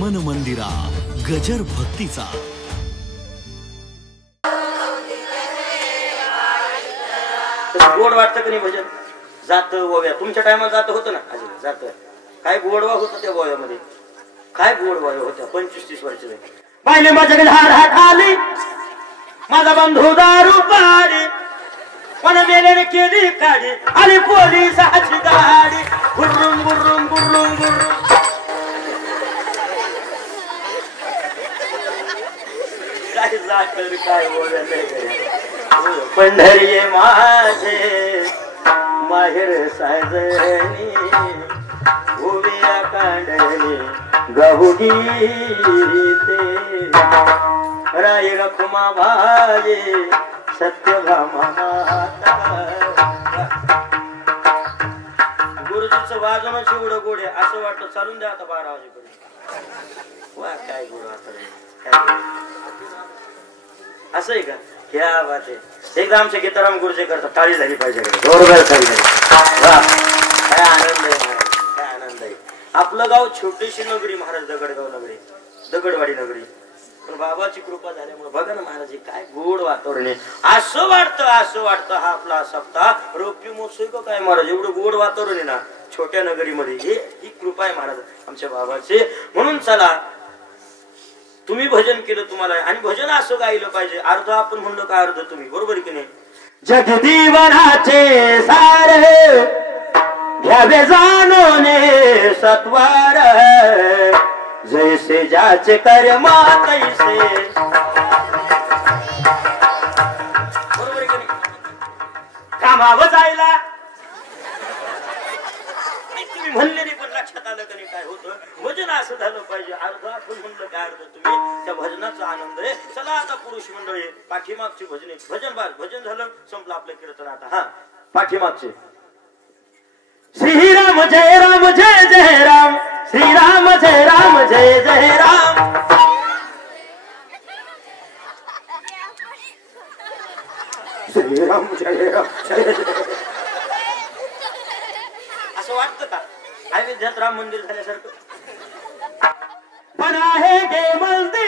मन मंदिरा गजर भक्तीचा. गोड वाटतं की नाही भजन? जात ओव्या तुमच्या टायमाला जात होतं ना? अजिबात जात. काय गोडवा होता त्या गोव्यामध्ये, काय गोडवा होत्या. 25-30 वर्षाचे पाहिले माझ्याकडे हार हात आली, माझा बंधू दारू पाडी, पण मेलेने केली काढी, आली पोलिसाची गाडी, गुर्रुम गुर्रुम गुर्रुम गुर्रुम. काय जाकर काय बोलत पंढरी माझे माहेर साजणी, उभ्या कांडणी गहुगी ते राय रखुमा भाये सत्यभामा माता. गुरुजीचं वाजवणं एवढं गोड आहे असं वाटतं चालून द्या आता 12 वाजेपर्यंत. वा काय गोड वाटत असं आहे का? क्या बात आहे. एकदा आमचे गीताराम गुरुजी करतात, टाळी झाली पाहिजे, जोरदार टाळी झाली. काय आनंद आहे महाराज, काय आनंद आहे. आपलं गाव छोटीशी नगरी महाराज, दगडगाव नगरी, दगडवाडी नगरी, पण बाबाची कृपा झाल्यामुळे बघा ना महाराज काय गोड वातावरण आहे. असं वाटतं हा आपला सप्ताह रौप्य महोत्सव काय महाराज, एवढं गोड वातावरण आहे ना छोट्या नगरीमध्ये. ही कृपा आहे महाराज आमच्या बाबाची. म्हणून चला तुम्ही भजन केलं तुम्हाला, आणि भजन असं गायलं पाहिजे. अर्ध आपण म्हणलो का अर्ध तुम्ही, बरोबर की नाही? जगदीवनाचे सारे घ्यावे जाणोने सत्वार, जैसे ज्याचे कर्मा तैसे. बरोबर की नाही? कामावं जायला तुम्ही म्हणले नाही, पण लक्षात आलं का नाही काय होतं. भजन असं झालं पाहिजे. अर्ध आपण म्हणलं काय अर्ध तुम्ही, त्या भजनाचा आनंद आहे. चला आता पुरुष मंडळी पाठीमागची भजने, भजन बार भजन झालं संपलं आपलं कीर्तन. आता हा पाठीमागचे श्रीराम जय राम जय जय राम, श्रीराम जय राम जय जय राम. श्रीराम जय राम जय जय. असं वाटतं का अयोध्यात राम मंदिर झाल्यासारखं? पण आहे गे मंदिर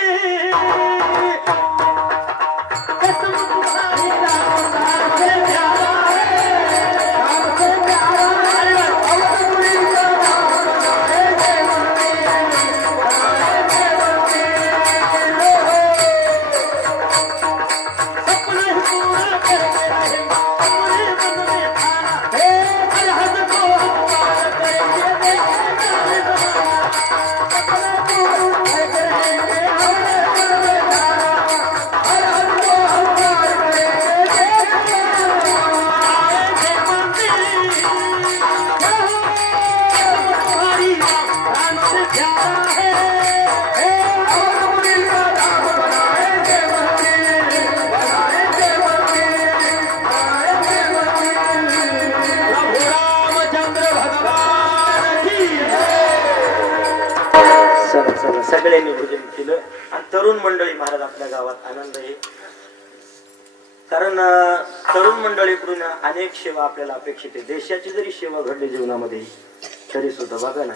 सगळ्यांनी भजन केलं. आणि तरुण मंडळी महाराज आपल्या गावात आनंद आहे, कारण तरुण मंडळीकडून अनेक सेवा आपल्याला अपेक्षित आहे. देशाची जरी सेवा घडली जीवनामध्ये तरी सुद्धा बघा ना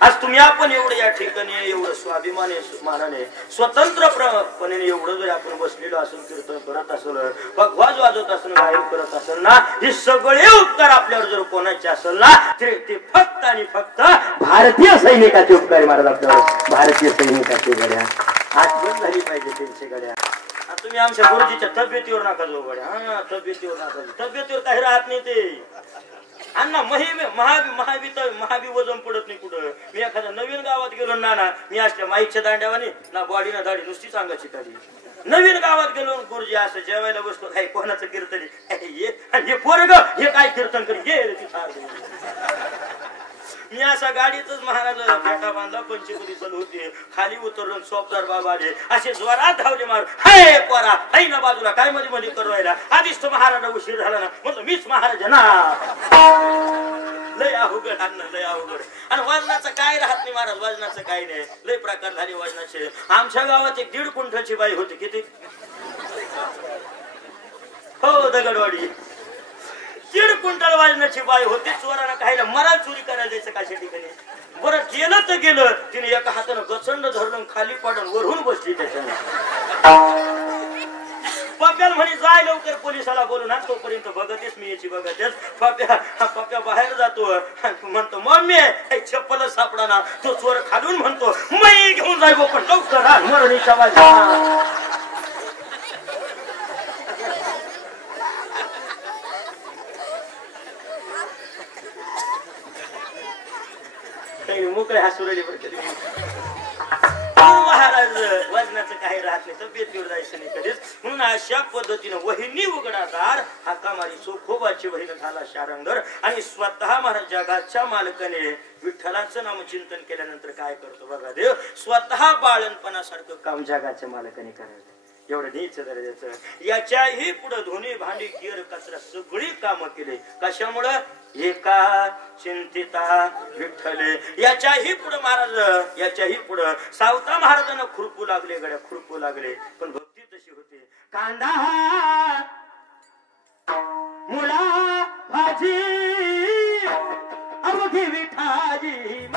आज तुम्ही आपण एवढं या ठिकाणी एवढं स्वाभिमाने मानाने स्वतंत्रपणे एवढं जरी आपण बसलेलो असेल, कीर्तन करत असेल, भगवाज वाजवत असेल, गायन करत असेल ना, हे सगळे उपकार आपल्यावर जर कोणाचे असेल ना ते फक्त आणि फक्त भारतीय सैनिकाचे उपकार महाराज आपल्यावर. भारतीय सैनिकाचे गड्या आठवण झाली पाहिजे त्यांचे गड्या. तुम्ही आमच्या गुरुजीच्या तब्येतीवर नका जाऊ गड्या. हा तब्येतीवर नका जाऊ, तब्येतीवर काही राहत नाही ते. अण्णा महाबी वजन पडत नाही कुठं. मी एखाद्या नवीन गावात गेलो ना मी असल्या माईकच्या दांड्यावानी ना बॉडी ना दाढी नुसतीच अंगाची दाढी. नवीन गावात गेलो गुरुजी असं जेवायला बसतो, काय कोणाचं कीर्तन हे पोरग हे काय कीर्तन करी गे मी असा गाडीतच महाराज फेटा बांधला, पंचपुरी चालू होती, खाली उतरलो, सोपदार बाबा आले, असे जोरात धावले मार, हाय पोरा हाय ना बाजूला काय मध्ये मध्ये करवायला. आधीच तो महाराज उशीर झाला ना, म्हटलं मीच महाराज ना. लय अवघड अन्न, लय अवघड. आणि वजनाचं काय राहत नाही महाराज, वजनाचं काही नाही, लय प्रकार झाले वजनाचे. आमच्या गावात एक 1.5 क्विंटलची बाई होती. किती हो दगडवाडी 1.5 क्विंटल वजनाची बाई होती. चोराला खायला मरा चोरी करायला जायचं काशा ठिकाणी. बरं गेलं तर गेलं, तिने एका हातानं गचंड धरून खाली पाडून वरून बसली त्याच्यानं. पप्प्याला म्हणे जाय लवकर पोलिसाला बोलून ना, तोपर्यंत बघतेस मी याची बघतेस. पप्प्या बाहेर जातो, म्हणतो मम्मी चप्पल सापडा ना. तो चोर खालून म्हणतो मी घेऊन जाय पण लवकर मरणीच्या बाजूला. मोकळे हसुरली बरं. महाराज वजनाचं काही राहत नाही, तब्येतीवर जायचं नाही कधीच. म्हणून अशा पद्धतीनं वहिनी उघडादार हाका मारी चोखोबाची बहीण झाला शारंगधर. आणि स्वतः महाराज जगाच्या मालकाने विठ्ठलाचं नामचिंतन केल्यानंतर काय करतो बघा देव, स्वतः बाळणपणासारखं काम जगाच्या मालकाने करायचं. एवढं नीच दर्जाचं. याच्याही पुढे धुणी भांडी केर कचरा सगळी कामं केले. कशामुळं? एका चिंतिता विठ्ठले. याच्याही पुढे महाराज, याच्याही पुढे सावता महाराजांना खुरपू लागले, गड्या खुरपू लागले. पण भक्ती तशी होती. कांदा मुळा भाजी अवघी विठाजी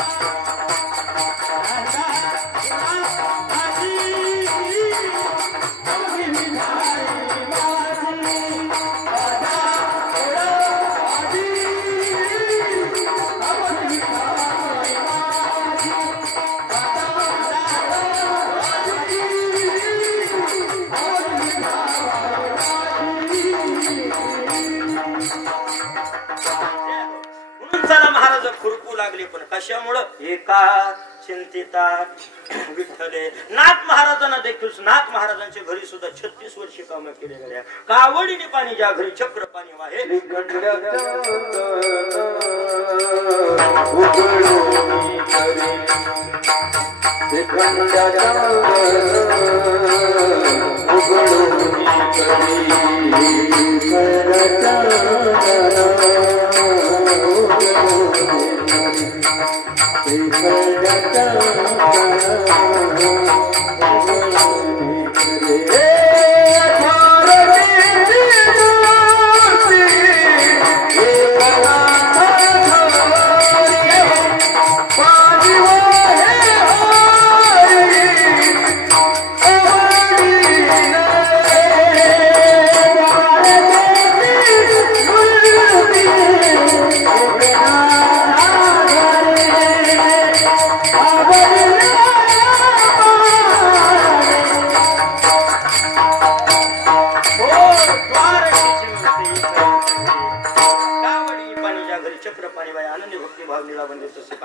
खुरपू लागले. पण कशामुळं? एका चिंतिता विठ्ठले. नाथ महाराजांना देखील, नाथ महाराजांच्या घरी सुद्धा 36 वर्षे काम केले गेल्या. कावडीने पाणी ज्या घरी चक्र पाणी वाहे.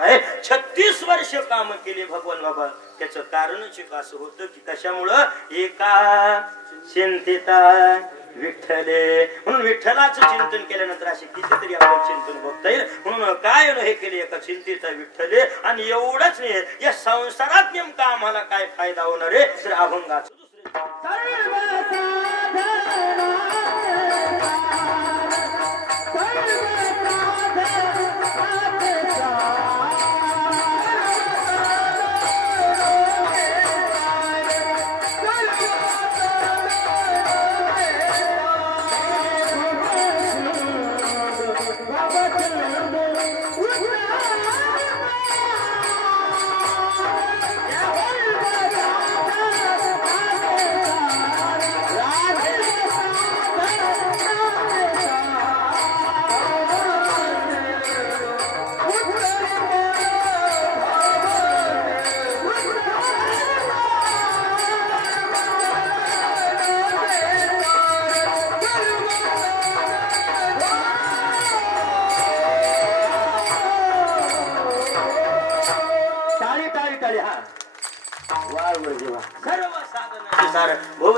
आहे 36 वर्ष काम केले भगवान बाबा. त्याचं कारणच एक असं होतं की कशामुळं? एका चिंतिता विठ्ठले. म्हणून विठ्ठलाचं चिंतन केल्यानंतर असे कितीतरी आपण चिंतन बघता येईल. म्हणून काय हे केले? एका चिंतिता विठ्ठले. आणि एवढंच नाही, या संसारात नेमका आम्हाला काय फायदा होणार आहे तर अभंगाचं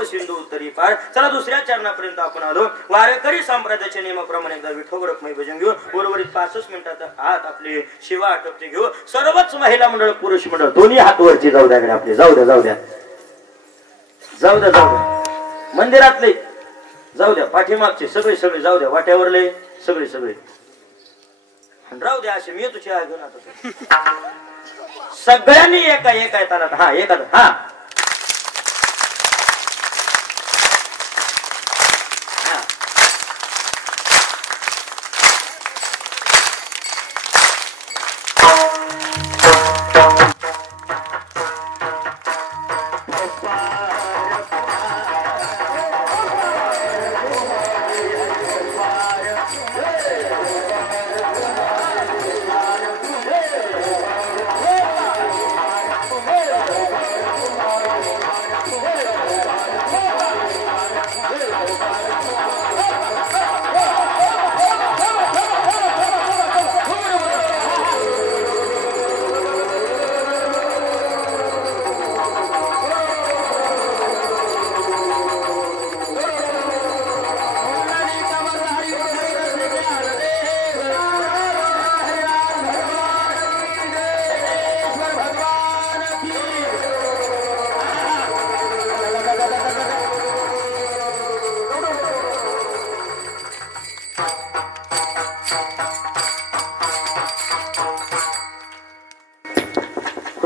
सिंधू उत्तरी पार. चला दुसऱ्या चरणापर्यंत आपण आलो. वारकरी संप्रदायाच्या नियमाप्रमाणे एकदा विठोबा रखुमाई भजन घेऊ. उर्वरित 65 मिनिटात हात आपले शिवा आटपते घेऊ. सर्वच महिला मंडळ पुरुष मंडळ दोन्ही हात वरती जाऊ द्या. आपले जाऊ द्या, जाऊ द्या, जाऊ द्या, जाऊ द्या. मंदिरातले जाऊ द्या, पाठीमागचे सगळे सगळे जाऊ द्या, वाट्यावरले सगळे सगळे राहू द्या. असे मी तुझ्या घेऊन आता सगळ्यांनी एका एका तालात. हा एका. हा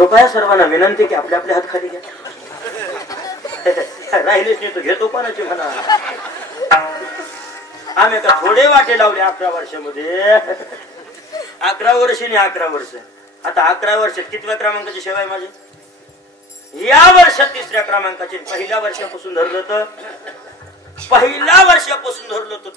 कृपया सर्वांना विनंती की आपल्या आपले हात खाली घ्या. राहिलेच नाही तो घेतो कोणाची म्हणा. आम्ही का थोडे वाटे लावले 11 वर्षामध्ये. 11 वर्ष आणि 11 वर्ष. आता 11 वर्षात कितव्या क्रमांकाची सेवा आहे माझी? या वर्षात 3ऱ्या क्रमांकाची. पहिल्या वर्षापासून धरलं तर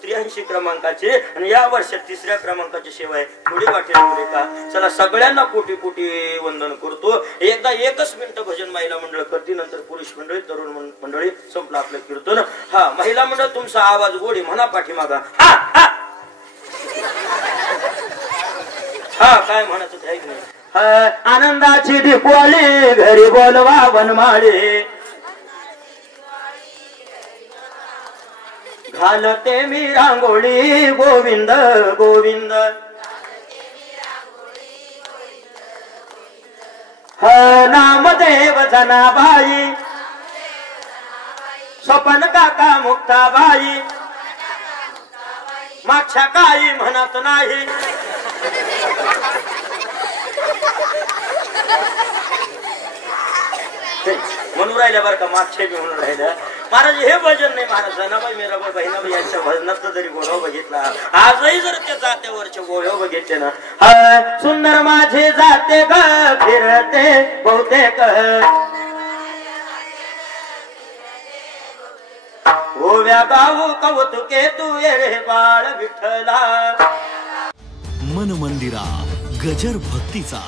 83 क्रमांकाचे आणि या वर्षात 3ऱ्या क्रमांकाची सेवा आहे. थोडी वाटे लावले का? चला सगळ्यांना कोटी कोटी वंदन करतो. एकदा 1 मिनिट भजन महिला मंडळ करते, नंतर पुरुष मंडळी, तरुण मंडळी, संपलं आपलं कीर्तन. हा महिला मंडळ तुमचा आवाज गोडी म्हणा पाठीमागा. हा हा हा काय म्हणत होते ऐक नाही. आनंदाची दीपवाली घरी बोलवा वनमाळी, घालते मी रांगोळी गोविंद गोविंद. नामदेव जनाबाई, स्वपन काका मुक्ताबाई, मागच्या काळी म्हणत नाही. म्हणून राहिल्या बरं का, मागच्या मी म्हणून राहिल्या. महाराज हे भजन नाही महाराज. जनाबाई मीराबाई बहिणाबाई यांच्या भजनात जरी गोडव बघितला, आजही जर ते जात्यावरचे गोडव बघितले ना. सुंदर माझे जाते ग फिरते बहुतेक, ओव्या गाऊ कौतुके तू रे बाळ विठ्ठला. मन मंदिरा गजर भक्तीचा.